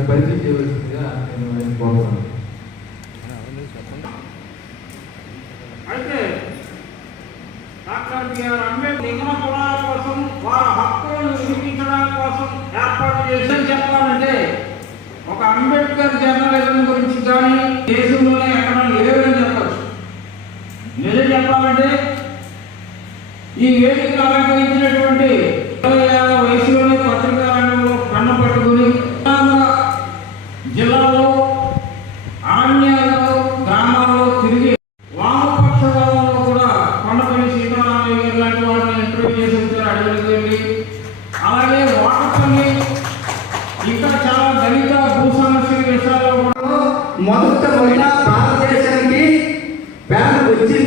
పరిచయం చేయవలసిందిగా నేను కోరుతున్నాను అయితే డాక్టర్ బిఆర్ అంబేద్కర్ కులాల కోసం వారి హక్కులను కోసం ఏర్పాటు చేసిన చెప్పాలంటే ఒక అంబేద్కర్ జర్నలిజం గురించి కానీ దేశంలోనే ఎక్కడ లేదని చెప్పచ్చు నిజం చెప్పాలంటే ఈ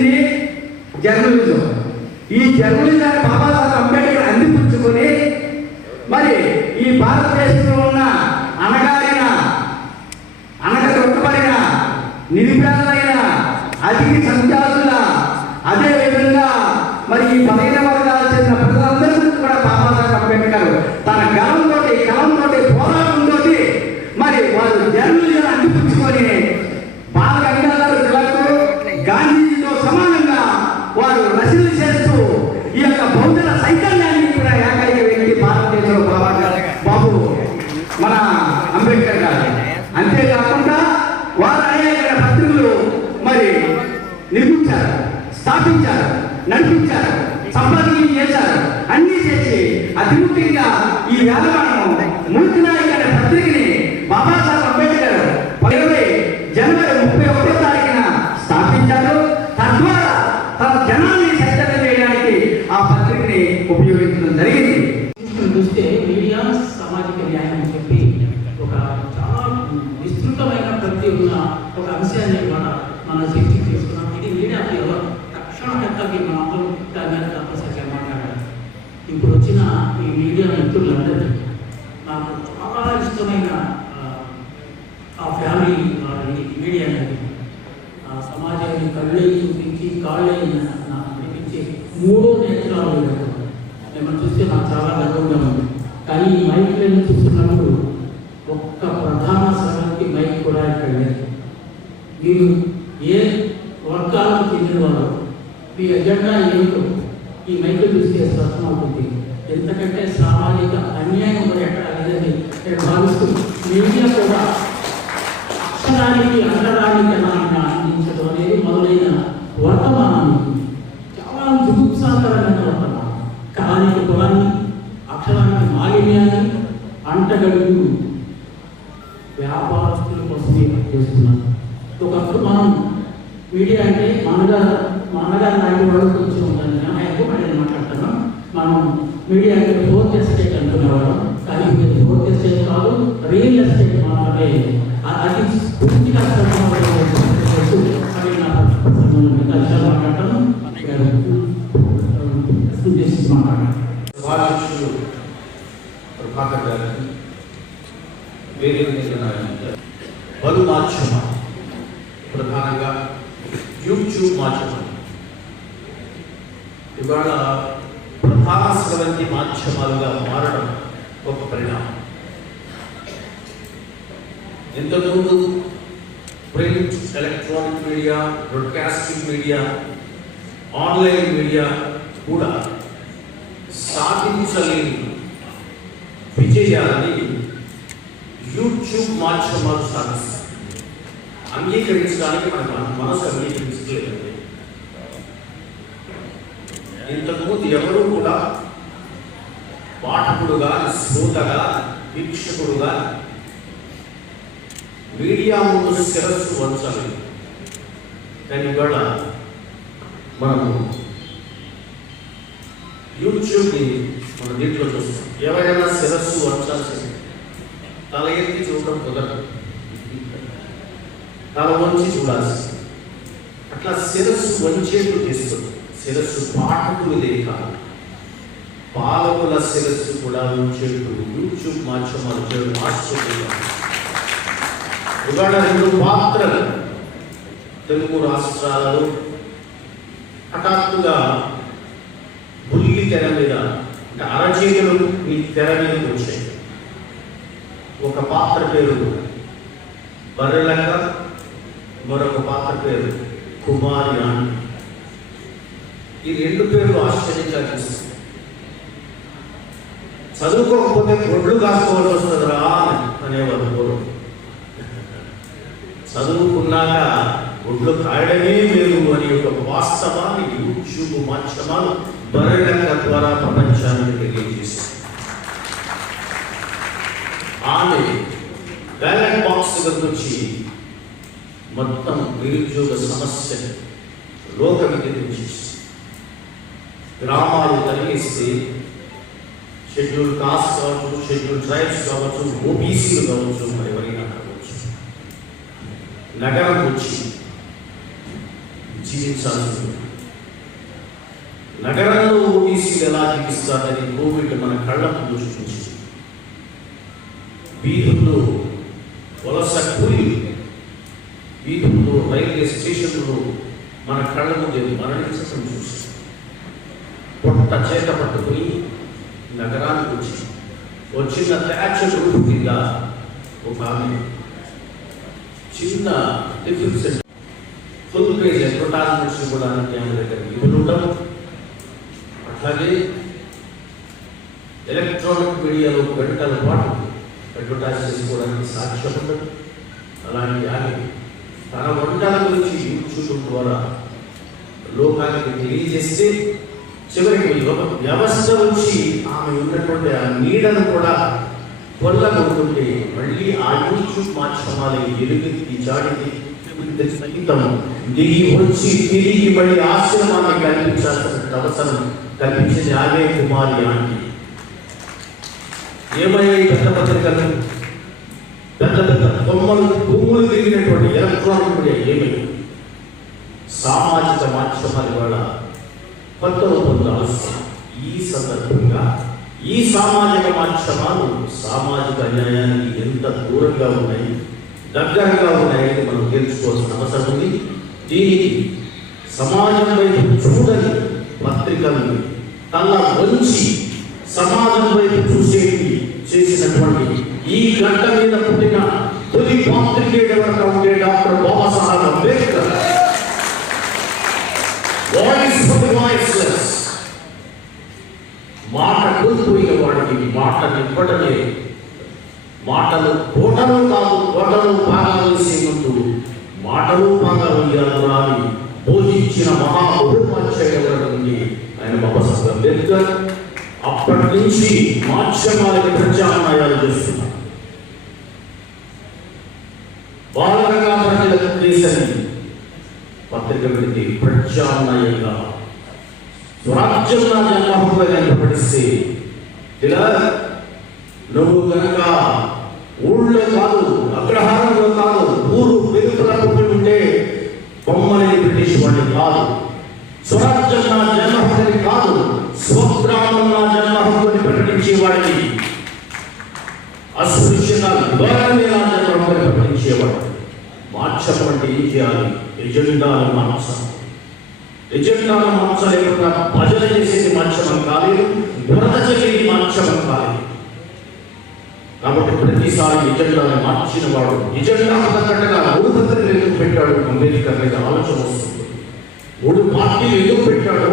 వచ్చింది జర్నలిజం ఈ జర్నలిజాన్ని బాబాసాహెబ్ అంబేద్కర్ అందిపుచ్చుకొని మరి ఈ భారతదేశంలో ఉన్న అనగారిన అనగదొక్కబడిన నిరుపేదలైన అధిక సంఖ్యాసుల అదే విధంగా మరి ఈ పదైన వర్గాలు చెందిన ప్రజలందరి గురించి కూడా బాబాసాహెబ్ అంబేద్కర్ తన గలంతో కలంతో పోరాటంతో మరి వారు జర్నలిజం అందిపుచ్చుకొని బాల గంగాధర తిలక్ గాంధీజీతో సమానంగా వారు రచనలు చేస్తూ ఈ యొక్క బౌద్ధ సైతన్యాన్ని కూడా ఏకైక వ్యక్తి భారతదేశంలో బాబా గారు- బాబు మన అంబేద్కర్ గారు అంతేకాకుండా వారు అనేక పత్రికలు మరి నిర్మించారు స్థాపించారు నడిపించారు సంపాదన చేశారు అన్ని చేసి అతి ముఖ్యంగా ఈ వేళ మనము నాయక్ అనే పత్రికని బాబాసాహెబ్ అంబేద్కర్ ఇరవై జనవరి ముప్పై ఒకటో తారీఖున స్థాపించారు. తద్వారా తన జనాన్ని చేయడానికి ఆ పత్రికని ఉపయోగించడం జరిగింది. చూస్తే మీడియా సామాజిక న్యాయం అని చెప్పి ఒక చాలా విస్తృతమైన ప్రతి ఉన్న ఒక అంశాన్ని కూడా మన శక్తి తీసుకున్నాం ఇది మీడియాకి ఎవరు తక్షణ హెత్తకి మాత్రం తప్పనిసరిగా మాట్లాడాలి. ఇప్పుడు వచ్చిన ఈ మీడియా మిత్రులందరికీ నాకు చాలా ఇష్టమైన ఆ, ఆ ఫ్యామిలీ ఆ, ఈ మీడియా ఆ సమాజాన్ని కళ్ళే చూపించి కాళ్ళే నాకు నడిపించే మూడో నేత్రాలు మిమ్మల్ని చూస్తే నాకు చాలా గర్వంగా ఉంది. కానీ ఈ మైక్లను చూస్తున్నప్పుడు ఒక్క ప్రధాన సభకి మైక్ కూడా ఇక్కడ లేదు. మీరు ఏ వర్గాలకు చెందినవారు మీ ఎజెండా ఏమిటో ఈ మైక్ చూస్తే స్పష్టమవుతుంది ఎంతకంటే సామాజిక అన్యాయం కూడా ఎక్కడ లేదని నేను భావిస్తూ మీడియా కూడా అక్షరానికి అండరానికి నాయన అందించడం అనేది మొదలైన వర్తమానానికి చాలా జుగుప్సాకరమైన వర్తమానం. కాలానికి కులాన్ని అక్షరానికి మాలిన్యాన్ని అంటగడుగు వ్యాపారస్తుల కోసమే పనిచేస్తున్నాను ఒకప్పుడు మనం మీడియా అంటే మానగారు మానగారు లాంటి వాళ్ళు కొంచెం దాన్ని ఎక్కువ నేను మాట్లాడుతున్నాం మనం మీడియా అంటే ఫోర్త్ ఎస్టేట్ అనుకునేవాళ్ళం కానీ ఫోర్త్ ఎస్టేట్ కాదు రియల్ ఎస్టేట్ మాత్రమే. సభాధ్యక్షుడు ప్రభాకర్ గారికి వేరే విధంగా పలు మాధ్యమ ప్రధానంగా యూట్యూబ్ మాధ్యమం ఇవాళ ప్రధాన స్రవంతి మాధ్యమాలుగా మారడం ఒక పరిణామం ఇంతకుముందు print electronic media broadcasting media online media కూడా సాధించలేని విజయాన్ని యూట్యూబ్ మాధ్యమాలు సాధిస్తాయి. అంగీకరించడానికి మన మన మనసు అంగీకరించలేదండి ఇంతకుముందు ఎవరు కూడా పాఠకుడుగా శ్రోతగా వీక్షకుడుగా మీడియా ముందు శిరస్సు వంచాలి కానీ ఇవాళ మనము యూట్యూబ్ని మన దీంట్లో చూస్తాం. ఎవరైనా శిరస్సు వంచాల్సింది తల ఎత్తి చూడడం కుదరదు. తల వంచి చూడాల్సింది. అట్లా శిరస్సు వంచేట్లు చేస్తుంది శిరస్సు పాఠకులు లేక పాలకుల శిరస్సు కూడా ఉంచేట్టు యూట్యూబ్ మాధ్యమాలు చేయడం ఆశ్చర్యంగా ఉదాహరణ రెండు పాత్రలు తెలుగు రాష్ట్రాలలో హఠాత్తుగా తెర మీద అంటే అరచేతులు మీ తెర మీద వచ్చాయి. పాత్ర పేరు బర్రెలంగా మరొక పాత్ర పేరు కుమారి అని ఈ రెండు పేర్లు ఆశ్చర్యంగా చూస్తుంది చదువుకోకపోతే గొడ్లు కాసుకోవాల్సి వస్తుందిరా అని అనేవారు పూర్వం చదువుకున్నాక ఒడ్లు కాయడమే మేలు అని ఒక వాస్తవాన్ని చూపు మాధ్యమాలు బర్రెలక్క ద్వారా ప్రపంచానికి తెలియజేసింది ఆమె బ్యాలెట్ బాక్స్ దగ్గరకు వచ్చి మొత్తం నిరుద్యోగ సమస్య లోక విద్య తెచ్చేసి గ్రామాలు కలిగిస్తే షెడ్యూల్ కాస్ట్ కావచ్చు షెడ్యూల్ ట్రైబ్స్ కావచ్చు ఓబీసీలు కావచ్చు మరి ఎవరైనా కావచ్చు నగరం వచ్చి జీవించాల్సి ఉంది. నగరంలో ఓబీసీలు ఎలా జీవిస్తారని కోవిడ్ మన కళ్ళ ముందు చూపించింది. వీధుల్లో వలస కూలి వీధుల్లో రైల్వే స్టేషన్లో మన కళ్ళ ముందు మరణించడం చూసి పొట్ట చేత పట్టుకుని నగరానికి వచ్చి వచ్చిన చిన్న త్యాచ రూపు కింద ఒక ఆమె చిన్న tiffin centre full page advertisements కూడా ఆమె దగ్గర ఇవ్వడం అట్లాగే ఎలక్ట్రానిక్ మీడియాలో గంటల పాటు అడ్వర్టైజ్ చేసుకోవడానికి సాక్ష్యం ఉండదు అలాంటి ఆమె తన వంటల గురించి యూట్యూబ్ ద్వారా లోకానికి తెలియజేస్తే చివరికి ఒక వ్యవస్థ వచ్చి ఆమె ఉన్నటువంటి ఆ నీడను కూడా కొల్లగొడుతుంటే మళ్ళీ ఆ యూట్యూబ్ మాధ్యమాలు ఎలుగెత్తి చాడికి సహితం దిగి వచ్చి తిరిగి మళ్ళీ ఆశ్రమాన్ని కల్పించాల్సిన అవసరం కల్పించింది ఆమె కుమారి ఆంటీ. ఏమయ్యాయి పెద్ద పత్రికలు? పెద్ద పెద్ద బొమ్మలు బొమ్మలు తిరిగినటువంటి ఎలక్ట్రానిక్ మీడియా ఏమయ్యాయి సామాజిక మాధ్యమాల వల్ల కొత్త రూపంలో ఈ సందర్భంగా ఈ సామాజిక మాధ్యమాలు సామాజిక అన్యాయానికి ఎంత దూరంగా ఉన్నాయి? దగ్గరగా ఉన్నాయని మనం తెలుసుకోవాల్సిన అవసరం ఉంది. దీనికి సమాజం వైపు చూడని పత్రికలను తల వంచి సమాజం వైపు చూసేది చేసినటువంటి ఈ గంట మీద పుట్టిన తొలి పాత్రికేయుడు ఉండే doctor Babasaheb Ambedkar. Voice for voiceless మాట కోల్పోయిన వాడికి మాట నింపడమే మాటలు కోటలు కాదు కోటలు బాగా వేసే ముందు మాటలు బాగా వేయాలి అని బోధించిన మహాబహుమాచార్య ఆయన బాబాసాహెబ్ అంబేద్కర్ అప్పటి నుంచి మాధ్యమాలకి ప్రత్యామ్నాయాలు చేస్తున్నారు. బాలకంగా ప్రజలకు దేశాన్ని పత్రిక పెడితే ప్రత్యామ్నాయంగా స్వరాజ్యం నా కనపడిస్తే ఇలా నువ్వు కనుక ఊళ్ళో కాదు అగ్రహారంలో కాదు ఊరు వెలుపల ఉంటే బొమ్మని బ్రిటిష్ వాడిని కాదు. స్వరాజ్యం నా జన్మహక్కుని కాదు స్వగ్రామం నా జన్మహక్కుని ప్రకటించేవాడిని అస్పృశ్యత వివరణమే నా జన్మహక్కుని ప్రకటించేవాడు మార్చడం ఏం చేయాలి? ఎజెండాను మార్చాలి ఎజెండాను మార్చలేకుండా భజన చేసేది మార్చడం కాలేదు బురద చెల్లిది మార్చడం కాలేదు. కాబట్టి ప్రతిసారి నిజంగా మార్చిన వాడు నిజంగా తగ్గట్టుగా మూడు పత్రికలు ఎందుకు పెట్టాడు? అంబేద్కర్ మీద ఆలోచన వస్తుంది. మూడు పార్టీలు ఎందుకు పెట్టాడు?